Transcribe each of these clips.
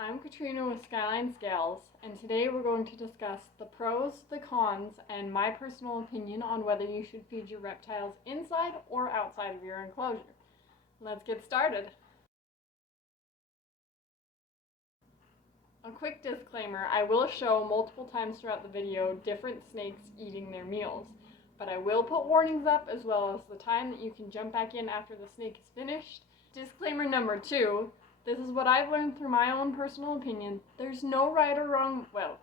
I'm Katrina with Skyline Scales, and today we're going to discuss the pros, the cons, and my personal opinion on whether you should feed your reptiles inside or outside of your enclosure. Let's get started. A quick disclaimer, I will show multiple times throughout the video different snakes eating their meals, but I will put warnings up as well as the time that you can jump back in after the snake is finished. Disclaimer number 2, this is what I've learned through my own personal opinion. There's no right or wrong, well,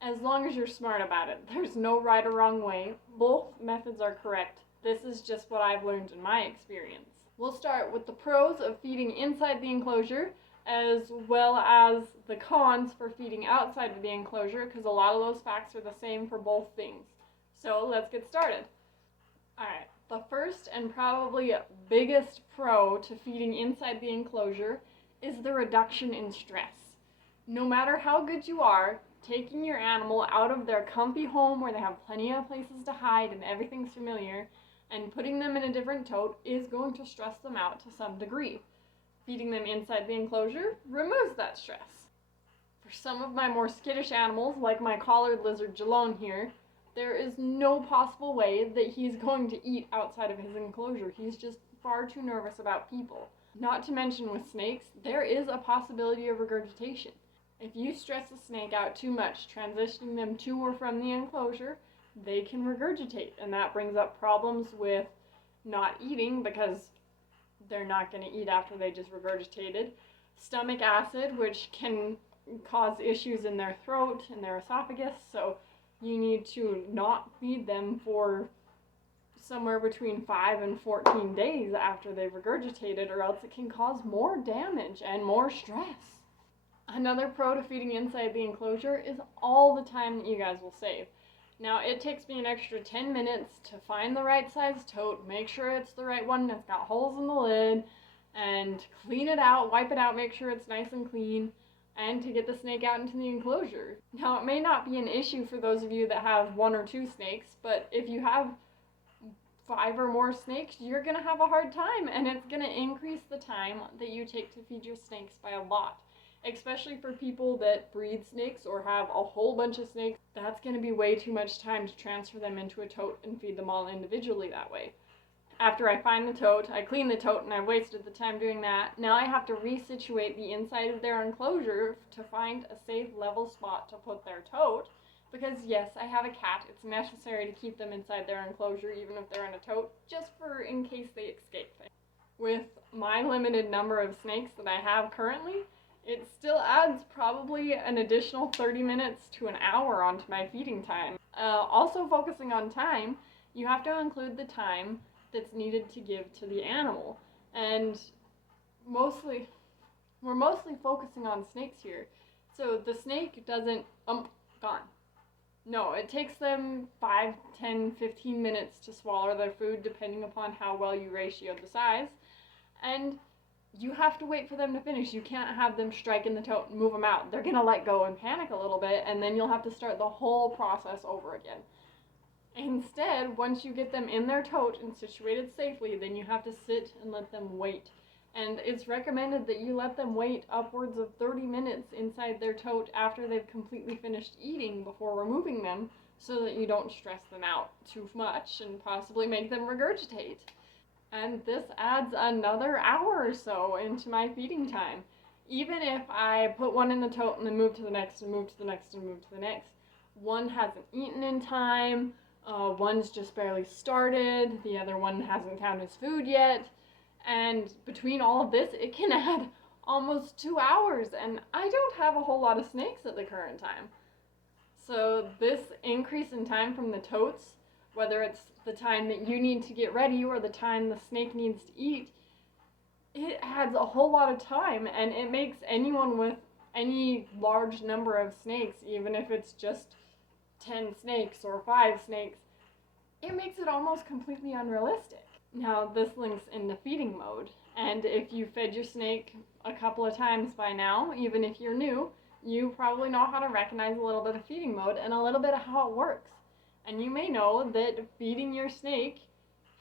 as long as you're smart about it, there's no right or wrong way. Both methods are correct. This is just what I've learned in my experience. We'll start with the pros of feeding inside the enclosure, as well as the cons for feeding outside of the enclosure, because a lot of those facts are the same for both things. So let's get started. Alright, the first and probably biggest pro to feeding inside the enclosure is the reduction in stress. No matter how good you are, taking your animal out of their comfy home where they have plenty of places to hide and everything's familiar, and putting them in a different tote is going to stress them out to some degree. Feeding them inside the enclosure removes that stress. For some of my more skittish animals, like my collared lizard Jalone here, there is no possible way that he's going to eat outside of his enclosure. He's just far too nervous about people. Not to mention with snakes, there is a possibility of regurgitation. If you stress a snake out too much, transitioning them to or from the enclosure, they can regurgitate, and that brings up problems with not eating because they're not going to eat after they just regurgitated. Stomach acid, which can cause issues in their throat and their esophagus, so you need to not feed them for somewhere between 5 and 14 days after they've regurgitated, or else it can cause more damage and more stress. Another pro to feeding inside the enclosure is all the time that you guys will save. Now, it takes me an extra 10 minutes to find the right size tote, make sure it's the right one that's got holes in the lid, and clean it out, wipe it out, make sure it's nice and clean, and to get the snake out into the enclosure. Now, it may not be an issue for those of you that have 1 or 2 snakes, but if you have 5 or more snakes, you're going to have a hard time, and it's going to increase the time that you take to feed your snakes by a lot. Especially for people that breed snakes or have a whole bunch of snakes, that's going to be way too much time to transfer them into a tote and feed them all individually that way. After I find the tote, I clean the tote, and I've wasted the time doing that. Now I have to resituate the inside of their enclosure to find a safe level spot to put their tote, because yes, I have a cat. It's necessary to keep them inside their enclosure even if they're in a tote, just for in case they escape. With my limited number of snakes that I have currently, it still adds probably an additional 30 minutes to an hour onto my feeding time. Also focusing on time, you have to include the time that's needed to give to the animal. And we're mostly focusing on snakes here. So the snake doesn't, gone. No, it takes them 5, 10, 15 minutes to swallow their food depending upon how well you ratio the size. And you have to wait for them to finish. You can't have them strike in the tote and move them out. They're going to let go and panic a little bit, and then you'll have to start the whole process over again. Instead, once you get them in their tote and situated safely, then you have to sit and let them wait. And it's recommended that you let them wait upwards of 30 minutes inside their tote after they've completely finished eating before removing them, so that you don't stress them out too much and possibly make them regurgitate. And this adds another hour or so into my feeding time. Even if I put one in the tote and then move to the next and move to the next and move to the next, one hasn't eaten in time, one's just barely started, the other one hasn't found his food yet, and between all of this, it can add almost 2 hours, and I don't have a whole lot of snakes at the current time. So this increase in time from the totes, whether it's the time that you need to get ready or the time the snake needs to eat, it adds a whole lot of time, and it makes anyone with any large number of snakes, even if it's just 10 snakes or 5 snakes, it makes it almost completely unrealistic. Now, this links into feeding mode, and if you fed your snake a couple of times by now, even if you're new, you probably know how to recognize a little bit of feeding mode and a little bit of how it works. And you may know that feeding your snake,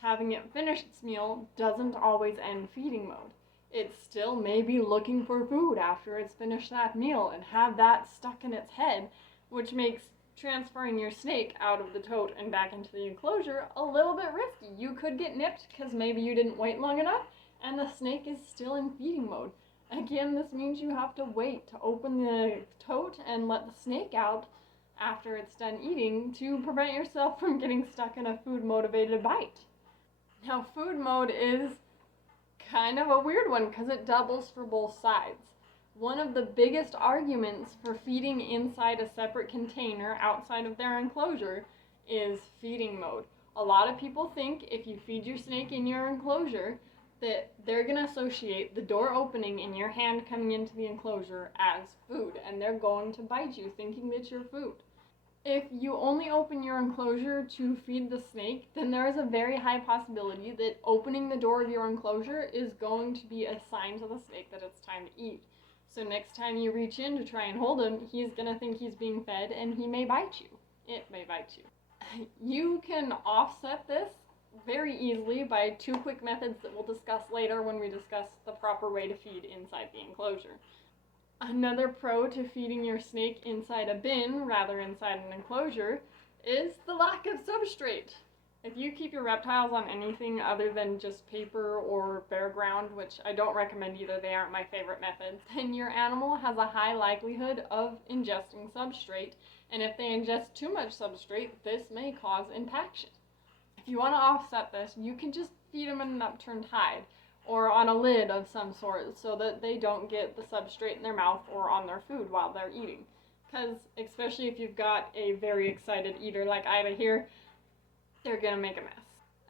having it finish its meal, doesn't always end feeding mode. it still may be looking for food after it's finished that meal and have that stuck in its head, which makes transferring your snake out of the tote and back into the enclosure a little bit risky. You could get nipped because maybe you didn't wait long enough and the snake is still in feeding mode. Again, this means you have to wait to open the tote and let the snake out after it's done eating to prevent yourself from getting stuck in a food motivated bite. Now, food mode is kind of a weird one because it doubles for both sides. One of the biggest arguments for feeding inside a separate container outside of their enclosure is feeding mode. A lot of people think if you feed your snake in your enclosure that they're going to associate the door opening and your hand coming into the enclosure as food, and they're going to bite you thinking that you're food. If you only open your enclosure to feed the snake, then there is a very high possibility that opening the door of your enclosure is going to be a sign to the snake that it's time to eat. So next time you reach in to try and hold him, he's going to think he's being fed and he may bite you. It may bite you. You can offset this very easily by two quick methods that we'll discuss later when we discuss the proper way to feed inside the enclosure. Another pro to feeding your snake inside a bin rather inside an enclosure is the lack of substrate. If you keep your reptiles on anything other than just paper or bare ground, which I don't recommend either, they aren't my favorite methods, then your animal has a high likelihood of ingesting substrate, and if they ingest too much substrate, this may cause impaction. If you want to offset this, you can just feed them in an upturned hide or on a lid of some sort so that they don't get the substrate in their mouth or on their food while they're eating. Because especially if you've got a very excited eater like Ida here, they're going to make a mess.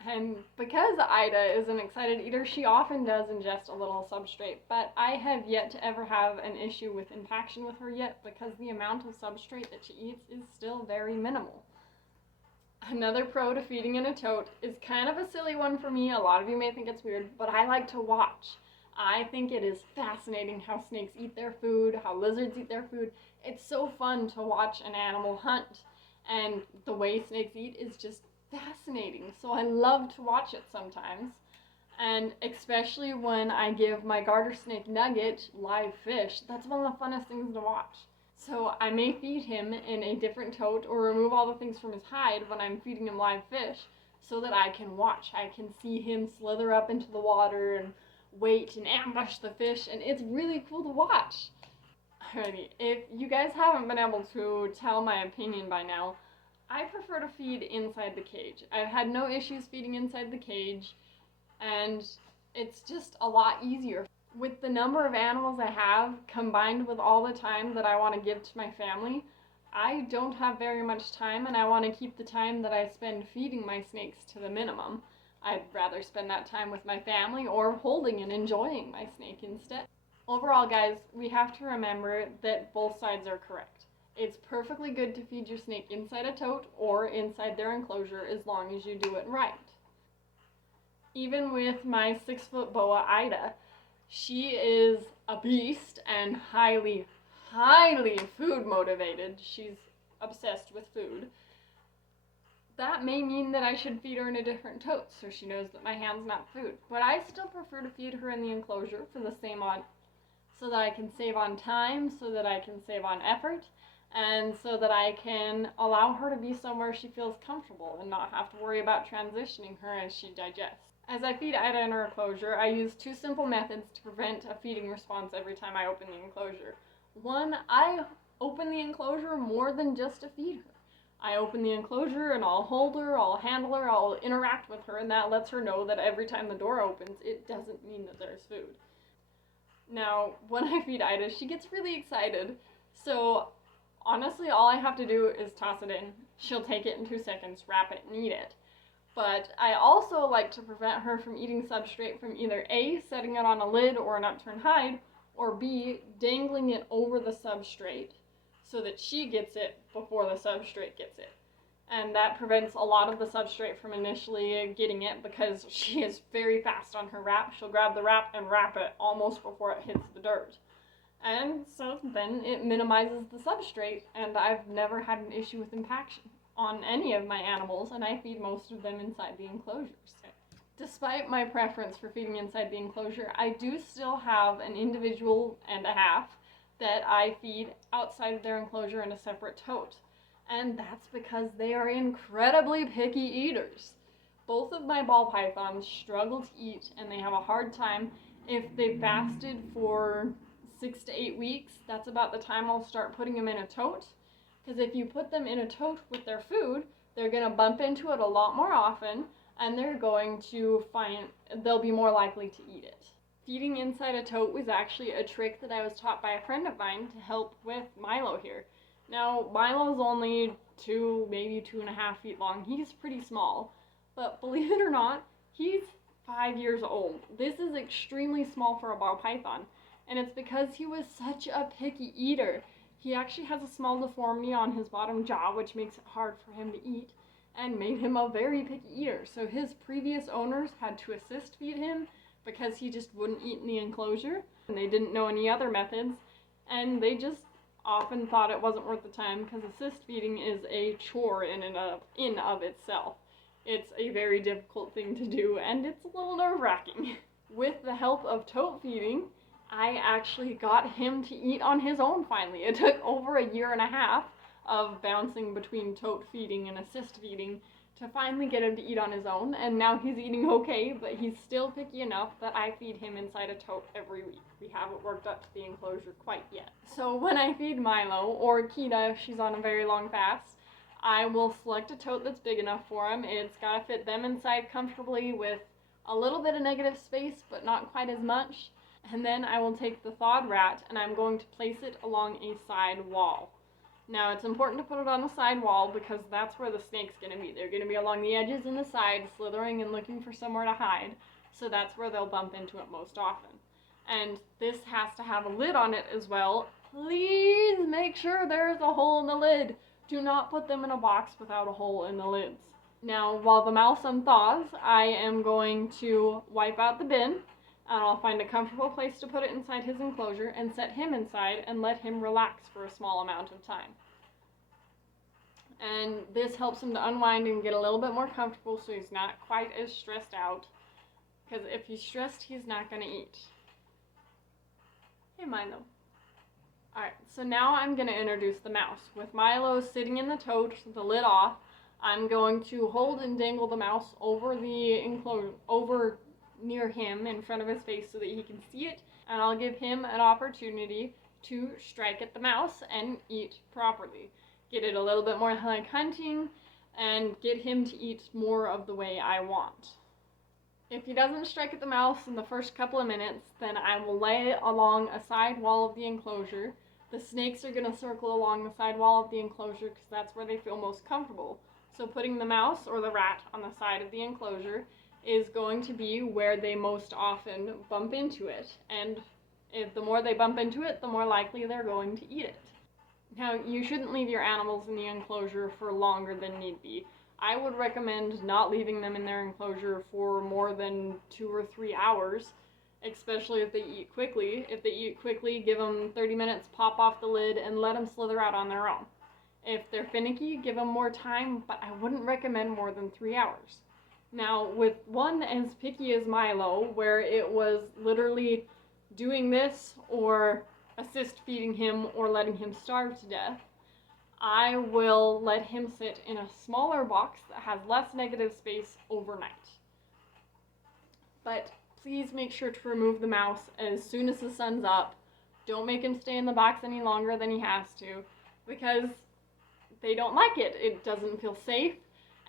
And because Ida is an excited eater, she often does ingest a little substrate, but I have yet to ever have an issue with impaction with her yet because the amount of substrate that she eats is still very minimal. Another pro to feeding in a tote is kind of a silly one for me. A lot of you may think it's weird, but I like to watch. I think it is fascinating how snakes eat their food, how lizards eat their food. It's so fun to watch an animal hunt, and the way snakes eat is just fascinating. So I love to watch it sometimes, and especially when I give my garter snake Nugget live fish. That's one of the funnest things to watch. So I may feed him in a different tote or remove all the things from his hide when I'm feeding him live fish so that I can watch. I can see him slither up into the water and wait and ambush the fish, and it's really cool to watch. Alrighty, if you guys haven't been able to tell my opinion by now, I prefer to feed inside the cage. I've had no issues feeding inside the cage, and it's just a lot easier. With the number of animals I have, combined with all the time that I want to give to my family, I don't have very much time, and I want to keep the time that I spend feeding my snakes to the minimum. I'd rather spend that time with my family or holding and enjoying my snake instead. Overall, guys, we have to remember that both sides are correct. It's perfectly good to feed your snake inside a tote or inside their enclosure as long as you do it right. Even with my 6-foot boa Ida, she is a beast and highly, highly food motivated. She's obsessed with food. That may mean that I should feed her in a different tote so she knows that my hand's not food. But I still prefer to feed her in the enclosure for the same so that I can save on time, so that I can save on effort, and so that I can allow her to be somewhere she feels comfortable and not have to worry about transitioning her as she digests. As I feed Ida in her enclosure, I use two simple methods to prevent a feeding response every time I open the enclosure. One, I open the enclosure more than just to feed her. I open the enclosure and I'll hold her, I'll handle her, I'll interact with her, and that lets her know that every time the door opens, it doesn't mean that there's food. Now, when I feed Ida, she gets really excited, so honestly, all I have to do is toss it in. She'll take it in 2 seconds, wrap it, and eat it. But I also like to prevent her from eating substrate from either A, setting it on a lid or an upturned hide, or B, dangling it over the substrate so that she gets it before the substrate gets it. And that prevents a lot of the substrate from initially getting it because she is very fast on her wrap. She'll grab the wrap and wrap it almost before it hits the dirt. And so then it minimizes the substrate, and I've never had an issue with impaction on any of my animals, and I feed most of them inside the enclosures. Despite my preference for feeding inside the enclosure, I do still have an individual and a half that I feed outside of their enclosure in a separate tote. And that's because they are incredibly picky eaters. Both of my ball pythons struggle to eat, and they have a hard time. If they've fasted for 6 to 8 weeks, that's about the time I'll start putting them in a tote. Because if you put them in a tote with their food, they're going to bump into it a lot more often, and they'll be more likely to eat it. Feeding inside a tote was actually a trick that I was taught by a friend of mine to help with Milo here. Now, Milo's only 2, maybe 2.5 feet long. He's pretty small, but believe it or not, he's 5 years old. This is extremely small for a ball python, and it's because he was such a picky eater. He actually has a small deformity on his bottom jaw, which makes it hard for him to eat, and made him a very picky eater. So his previous owners had to assist feed him because he just wouldn't eat in the enclosure, and they didn't know any other methods, and they just often thought it wasn't worth the time because assist feeding is a chore in and of itself. It's a very difficult thing to do, and it's a little nerve-wracking. With the help of tote feeding, I actually got him to eat on his own finally. It took over 1.5 years of bouncing between tote feeding and assist feeding to finally get him to eat on his own, and now he's eating okay, but he's still picky enough that I feed him inside a tote every week. We haven't worked up to the enclosure quite yet. So when I feed Milo, or Kita if she's on a very long fast, I will select a tote that's big enough for him. It's got to fit them inside comfortably with a little bit of negative space, but not quite as much. And then I will take the thawed rat and I'm going to place it along a side wall. Now it's important to put it on the side wall because that's where the snake's going to be. They're going to be along the edges and the sides, slithering and looking for somewhere to hide. So that's where they'll bump into it most often. And this has to have a lid on it as well. Please make sure there's a hole in the lid. Do not put them in a box without a hole in the lids. Now, while the mouse unthaws, I am going to wipe out the bin, and I'll find a comfortable place to put it inside his enclosure and set him inside and let him relax for a small amount of time. And this helps him to unwind and get a little bit more comfortable so he's not quite as stressed out. Because if he's stressed, he's not going to eat. Hey, Milo. Alright, so now I'm going to introduce the mouse. With Milo sitting in the tote, the lid off, I'm going to hold and dangle the mouse over the enclosure, over near him in front of his face so that he can see it, and I'll give him an opportunity to strike at the mouse and eat properly. Get it a little bit more like hunting and get him to eat more of the way I want. If he doesn't strike at the mouse in the first couple of minutes, then I will lay it along a side wall of the enclosure. The snakes are going to circle along the side wall of the enclosure because that's where they feel most comfortable. So putting the mouse or the rat on the side of the enclosure is going to be where they most often bump into it. And if the more they bump into it, the more likely they're going to eat it. Now, you shouldn't leave your animals in the enclosure for longer than need be. I would recommend not leaving them in their enclosure for more than 2 or 3 hours, especially if they eat quickly. If they eat quickly, give them 30 minutes, pop off the lid, and let them slither out on their own. If they're finicky, give them more time, but I wouldn't recommend more than 3 hours. Now, with one as picky as Milo, where it was literally doing this or assist feeding him or letting him starve to death, I will let him sit in a smaller box that has less negative space overnight. But please make sure to remove the mouse as soon as the sun's up. Don't make him stay in the box any longer than he has to, because they don't like it. It doesn't feel safe,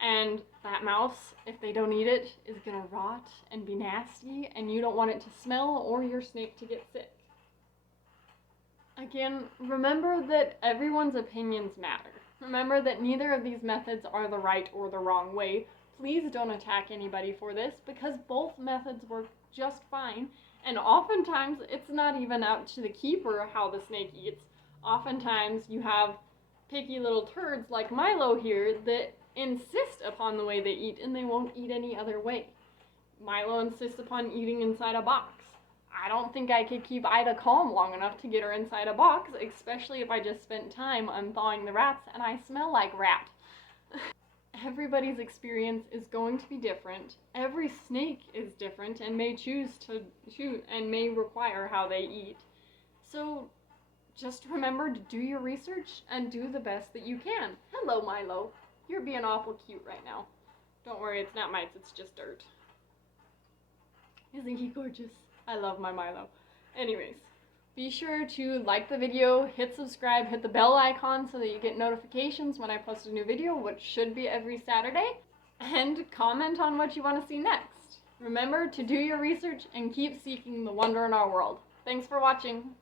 and that mouse, if they don't eat it, is gonna rot and be nasty, and you don't want it to smell or your snake to get sick. Again, remember that everyone's opinions matter. Remember that neither of these methods are the right or the wrong way. Please don't attack anybody for this, because both methods work just fine, and oftentimes it's not even up to the keeper how the snake eats. Oftentimes you have picky little turds like Milo here that insist upon the way they eat, and they won't eat any other way. Milo insists upon eating inside a box. I don't think I could keep Ida calm long enough to get her inside a box, especially if I just spent time unthawing the rats and I smell like rat. Everybody's experience is going to be different. Every snake is different and may may require how they eat. So just remember to do your research and do the best that you can. Hello, Milo. You're being awful cute right now. Don't worry, it's not mites, it's just dirt. Isn't he gorgeous? I love my Milo. Anyways, be sure to like the video, hit subscribe, hit the bell icon so that you get notifications when I post a new video, which should be every Saturday, and comment on what you want to see next. Remember to do your research and keep seeking the wonder in our world. Thanks for watching.